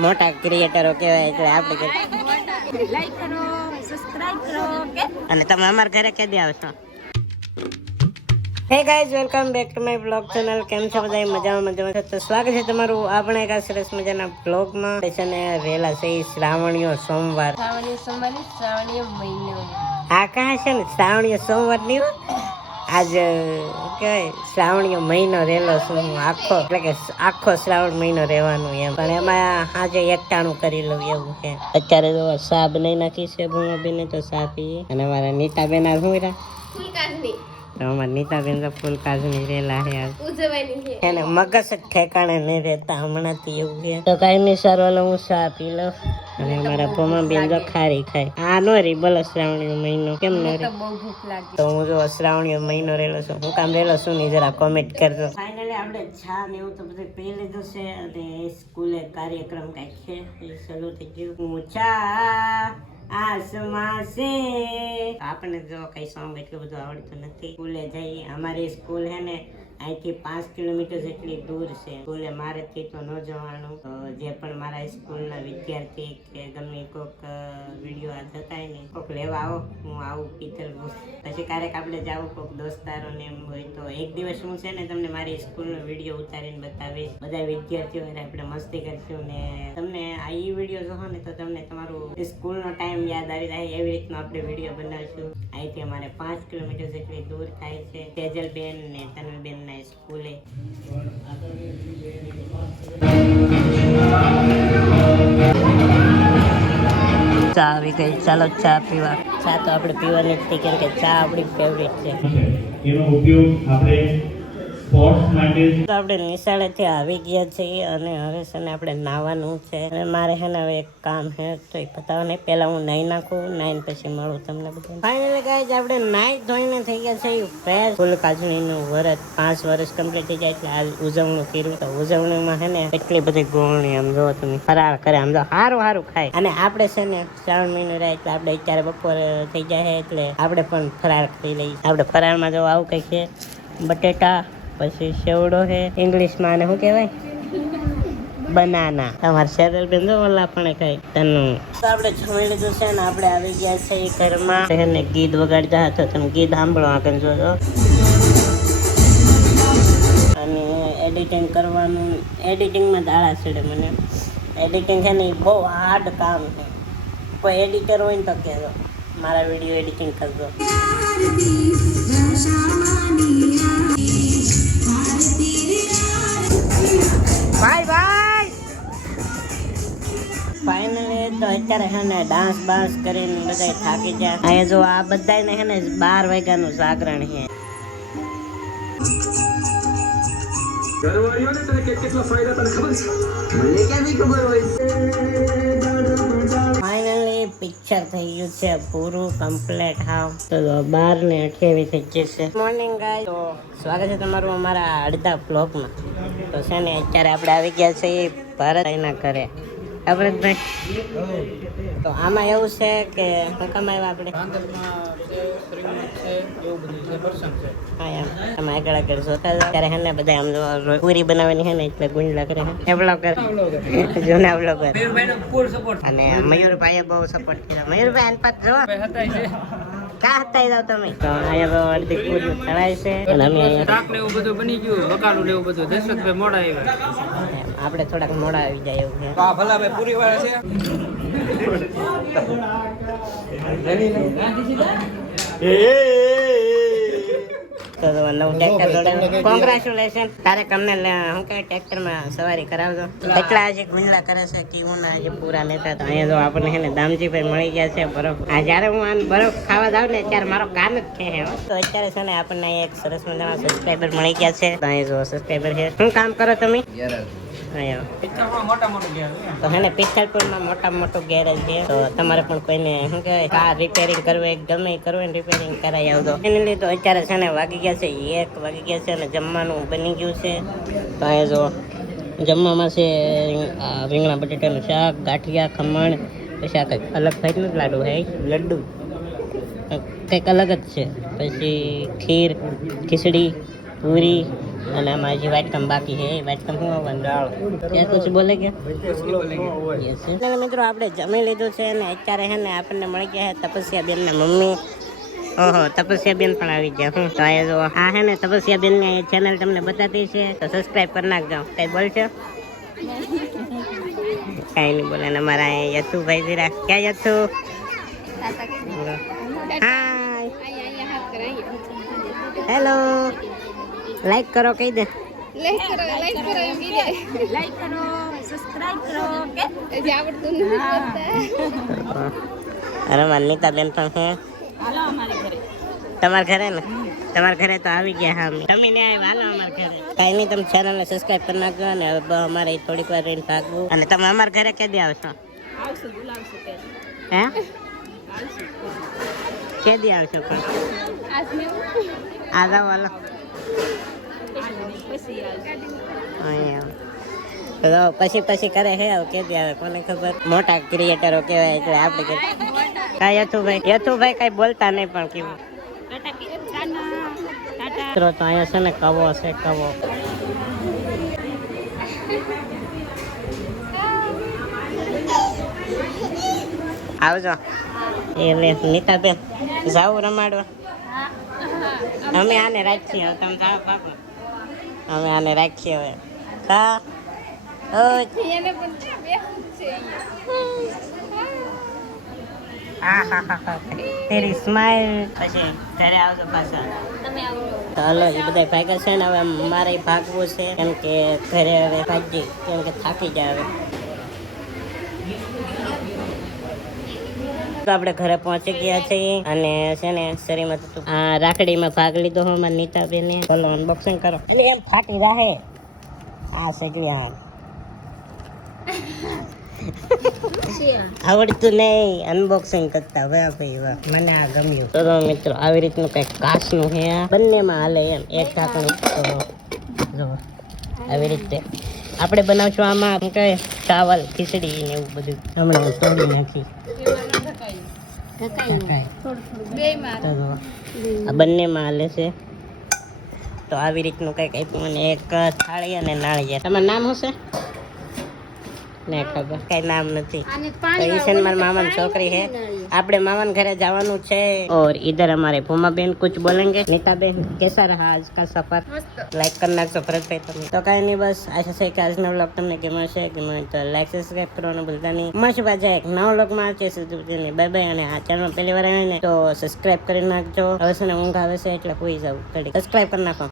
મોટા ક્રિએટરો કહેવાય એટલે આપણે લાઈક કરો, સબસ્ક્રાઇબ કરો કે અને તમે અમારા ઘરે કેદી આવશો? Hey guys, welcome back to my blog channel. કેમ છો બધા? મજામાં તો સ્વાગત છે તમારું આપણે એક સરસ મજાના બ્લોગમાં. છે ને વહેલા છે શ્રાવણીયો સોમવાર. શ્રાવણીય મહિનો. આ કાં છે ને શ્રાવણીય સોમવાર ની આજ કહેવાય શ્રાવણીય મહિનો રહેલો શું આખો, એટલે કે આખો શ્રાવણ મહિનો રહેવાનું એમ. પણ એમાં આજે એકટાણું કરી લઉં એવું છે. અત્યારે તો ચા બનાવી નાખી છે ભૂમાબેને, તો ચા પીએ. અને અમારા નીતાબેન આ શું રહ્યા? તો અમારા નીતાબેન તો ફૂલ કાજની રેલા છે એને મગજ જ ઠેકાણે નહીં રહેતા હમણાંથી એવું છે. તો કઈ નહીં, સારું હું ચા પી લઉં. અને અમારા ભૂમાબેન તો ખારી ખાય. આ નો રી બોલો શ્રાવણીયો મહિનો કેમ ન રે? તો હું જો શ્રાવણીયો મહિનો રહેલો છું, હું કામ રહેલો છું ને જરા કોમેન્ટ કરજો. ફાઇનલી આપણે ચા ને એવું તો બધું પી લીધું છે અને સ્કૂલે કાર્યક્રમ કઈક છે એ શરૂ થઈ ગયું. ઊંચા આસમાન સે આપણે જો કઈ સોંગ એટલું બધું આવડતું નથી. સ્કૂલે જઈ, અમારી સ્કૂલ હે ને અહીંથી 5 કિલોમીટર જેટલી દૂર છે. સ્કૂલે મારેથી તો ન જવાનું. તો જે પણ મારા સ્કૂલના વિદ્યાર્થી કે ગમે કોઈક વિડીયો આ જતા ને કોઈક લેવા આવો, હું આવું પિત્તરપુર. પછી ક્યારેક આપણે જાવું કોઈક દોસ્તારો ને એમ હોય તો એક દિવસ હું છે ને તમને મારી સ્કૂલનો વિડીયો ઉતારીને બતાવીશ. બધા વિદ્યાર્થીઓ આપણે મસ્તી કરશું ને તમને આ વિડીયો જોવો ને તો તમને તમારું સ્કૂલનો ટાઈમ યાદ આવી જાય. એવી રીતનો આપણે વિડીયો બનાવીશું. અહીંથી અમારે 5 કિલોમીટર જેટલી દૂર થાય છે તેજલબેન ને તન્વીબેન ના સ્કૂલે. ચા આવી ગઈ, ચાલો ચા પીવા. ચા તો આપણે પીવાની જ કેમ કે ચા આપણી ફેવરિટ છે. એનો ઉપયોગ આપણે સ્પોર્ટ્સ માટે તો આપણે નિશાળેથી આવી ગયા છીએ અને હવે છે ને આપણે નાહવાનું છે. અને મારે છે ને હવે એક કામ છે તો એ પતાવો નહીં. પહેલા હું નાહી નાખું, નાહીને પછી મળું તમને બધું. ફાઇનલી ગાઈઝ આપણે નાહી ધોઈને થઈ ગયા છે ફ્રેશ. ફૂલ કાજળીનું વ્રત 5 વર્ષ કમ્પ્લીટ થઈ જાય એટલે આજ ઉજવણું કર્યું. તો ઉજવણીમાં છે ને એટલી બધી ગોળણી આમ જો તમે ફરાર કરે, આમ જો સારું ખાય. અને આપણે છે ને શ્રાવણ મહિનો રહે એટલે આપણે અત્યારે બપોર થઈ જાય એટલે આપણે પણ ફરાર કરી લઈએ. આપણે ફરારમાં જો આવું કંઈક છે, બટેટા, પછી સેવડો છે, ઇંગ્લિશમાં આને શું કહેવાય, બનાના. તમારે શેરલ બેન જો ઓલા પણ કઈ તનું. તો આપણે જમી લીધું છે ને આપણે આવી ગયા છે ઘરમાં. એને ગીત વગાડતા હતા, તમે ગીત સાંભળો આગળ જોજો. અને એડિટિંગ કરવાનું, એડિટિંગમાં દાળા ચડે મને. એડિટિંગ છે ને એ બહુ હાર્ડ કામ છે. કોઈ એડિટર હોય ને તો કહેજો, મારા વિડીયો એડિટિંગ કરજો. ફાઇનલી તો અત્યારે છે ને ડાન્સ બાન્સ કરીને બધા થાકી જાય. અહીંયા જો આ બધાને છે ને 12 વાગ્યાનું જાગરણ છે. ફાઇનલી પિક્ચર થઈ ગયું છે પૂરું કમ્પ્લીટ હાવ. તો 12:28 થઈ જશે. મોર્નિંગ ગાઈસ, તો સ્વાગત છે તમારું અમારા અડધા બ્લોગમાં. તો છે ને અત્યારે આપણે આવી ગયા છીએ ભરતભાઈના ઘરે. ભરતભાઈ, તો આમાં એવું છે કે શું કામ આવ્યા આપણે? હા એમ તમે આગળ જોતા જાઓ. ત્યારે હે ને બધા આમ જો પૂરી બનાવવાની છે ને એટલે ગુંજલા કરે છે. એ બ્લોગર, જૂના બ્લોગર. અને મયુરભાઈએ બહુ સપોર્ટ કર્યો. મયુરભાઈ આન પાછ જો કા હતા જાવ તમે. તો અહીંયા અડધી પૂરી તળાય છે અને અમે શાક ને એવું બધું બની ગયું, બકાલું ને એવું બધું. દશરથભાઈ મોડા આવ્યા, આપણે થોડાક મોડા આવી જાય એવું છે. હા ભલા ભાઈ પૂરી વાળા છે. તો નવું ટ્રેક્ટર જોડાયું. કોંગ્રેચ્યુલેશન. તારે કમને શું કહે ટ્રેક્ટરમાં સવારી કરાવજો. એટલા આજે ગુંજલા કરે છે કે હું આજે પૂરા લેતા. તો અહીંયા જો આપણને છે ને દામજીભાઈ મળી ગયા છે બરફ. આ જયારે હું આ બરફ ખાવા જાઉં ને ત્યારે મારો કામ જ છે. તો અત્યારે છે ને આપણને એક સરસ મજાના સબસ્ક્રાઈબર મળી ગયા છે. તો અહીંયા જો સબસ્ક્રાઈબર છે. શું કામ કરો તમે? તો હે ને પિત્તલપુરમાં મોટામાં મોટું ગેરેજ છે. તો તમારે પણ કોઈને શું કહેવાય કાર રિપેરિંગ કરવું હોય, ગમે કરવું હોય રિપેરિંગ કરાવી આવજો. એની લીધે અત્યારે છે ને વાગી ગયા છે 1 વાગી ગયા છે અને જમવાનું બની ગયું છે. તો અહીંયા જો જમવામાં છે રીંગણા બટેટાનું શાક, ગાંઠિયા, ખમણ, પછી આ કંઈક અલગ ટાઈપનું લાડુ છે, લડ્ડુ કંઈક અલગ જ છે. પછી ખીર, ખીચડી, પૂરી અને આમાં હજી વાટકામ બાકી છે. વાટકામ શું આવવાનું દાળ ત્યાં કુછ બોલે કે Yes. એટલે મિત્રો આપણે જમી લીધું છે ને અત્યારે છે ને આપણને મળી ગયા છે તપસ્યા બેન ને મમ્મી. ઓહો તપસ્યા બેન પણ આવી ગયા. હું તો આ જો આ હે ને તપસ્યા બેન ની ચેનલ તમને બતાતી છે તો સબસ્ક્રાઇબ કરી નાખજો. કઈ બોલશો? કઈ નહીં બોલે ને અમારા અહીંયા યથુભાઈ જીરા. ક્યાં યથુ? હાય હેલો લાઈક કરો કહી દે. લાઈક કરો સબસ્ક્રાઇબ કરો કે અરે માન્યતા બેન પણ છે હાલો અમારી ઘરે. તમારા ઘરે ને તમારા ઘરે તો આવી ગયા. હા તમે ને આવ્યા હાલો અમારા ઘરે. કાંઈ નહીં તમે ચેનલને સબસ્ક્રાઇબ કરી નાખજો અને હવે અમારે થોડીક વાર રહીને ભાગવું. અને તમે અમારા ઘરે કેદી આવશો? આવશું બોલાવશું કે હે કેદી આવશો પણ? આજને આ જાઓ હાલો પછી અહીંયા પછી કરે છે હવે કેદી આવે કોને ખબર. મોટા ક્રિએટરો કહેવાય એટલે આપણે કે કાંઈ યથુભાઈ કાંઈ બોલતા નહીં પણ કેવું મિત્રો તો અહીંયા છે ને કવો છે કવો. આવજો એટલે નીતાબેન જાવ રમાડવા. અમે આને રાખીએ હવે તમે જાઓ પાપા. અમે આને રાખીએ હવે કા તેરી સ્માઈલ. પછી ઘરે આવજો પાછા. તો હલો એ બધા ભાગ્યા છે ને હવે મારે ભાગવું છે કેમ કે ઘરે હવે ભાગી કેમ કે થાકી જાય હવે. તો આપણે ઘરે પહોંચી ગયા છીએ અને છે ને શરીરમાં આ રાખડીમાં ભાગ લીધો હું મારી નીતાબેને. ચલો અનબોક્સિંગ કરો. એટલે એમ ફાટી જાહે આ સગડી હા આવડતું નહીં અનબોક્સિંગ કરતા. હવે ભાઈ વાહ મને આ ગમ્યું. તો મિત્રો આવી રીતનું કંઈક કાચનું છે આ બંનેમાં હાલે એમ એક ઢાંકણું. તો જો આવી રીતે આપણે બનાવશું આમાં શું કહે ચાવલ ખીચડી ને એવું બધું હમણાં તોડી નાખી. આ બંનેમાં હાલે છે. તો આવી રીતનું કંઈક આપ્યું મને એક થાળી અને નાળિયેર. તમારું નામ શું છે? ને ખબર કઈ નામ નથી. તો ઈ છે મારા મામાની છોકરી છે. આપણે મામાના ઘરે જવાનું છે. और इधर हमारे भूमा बहन कुछ बोलेंगे. नीता बहन कैसा रहा आज का सफर? लाइक कर नाखो भरतભાઈ તમે. તો કઈ નહીં બસ આશા છે કે આજનો વ્લોગ તમને ગમ્યો છે. ગમ્યો તો લાઈક સબસ્ક્રાઇબ કરવાનું ભૂલતા નહીં. મળશું પાછા એક નવો વ્લોગમાં. આવશે સુધી બાય બાય. અને આ ચેનલ પહેલી વાર આવે ને તો સબસ્ક્રાઇબ કરી નાખજો. હવે છે ને ઊંઘ આવે છે એટલે હોઈ જાવ. સબસ્ક્રાઇબ કરી નાખો.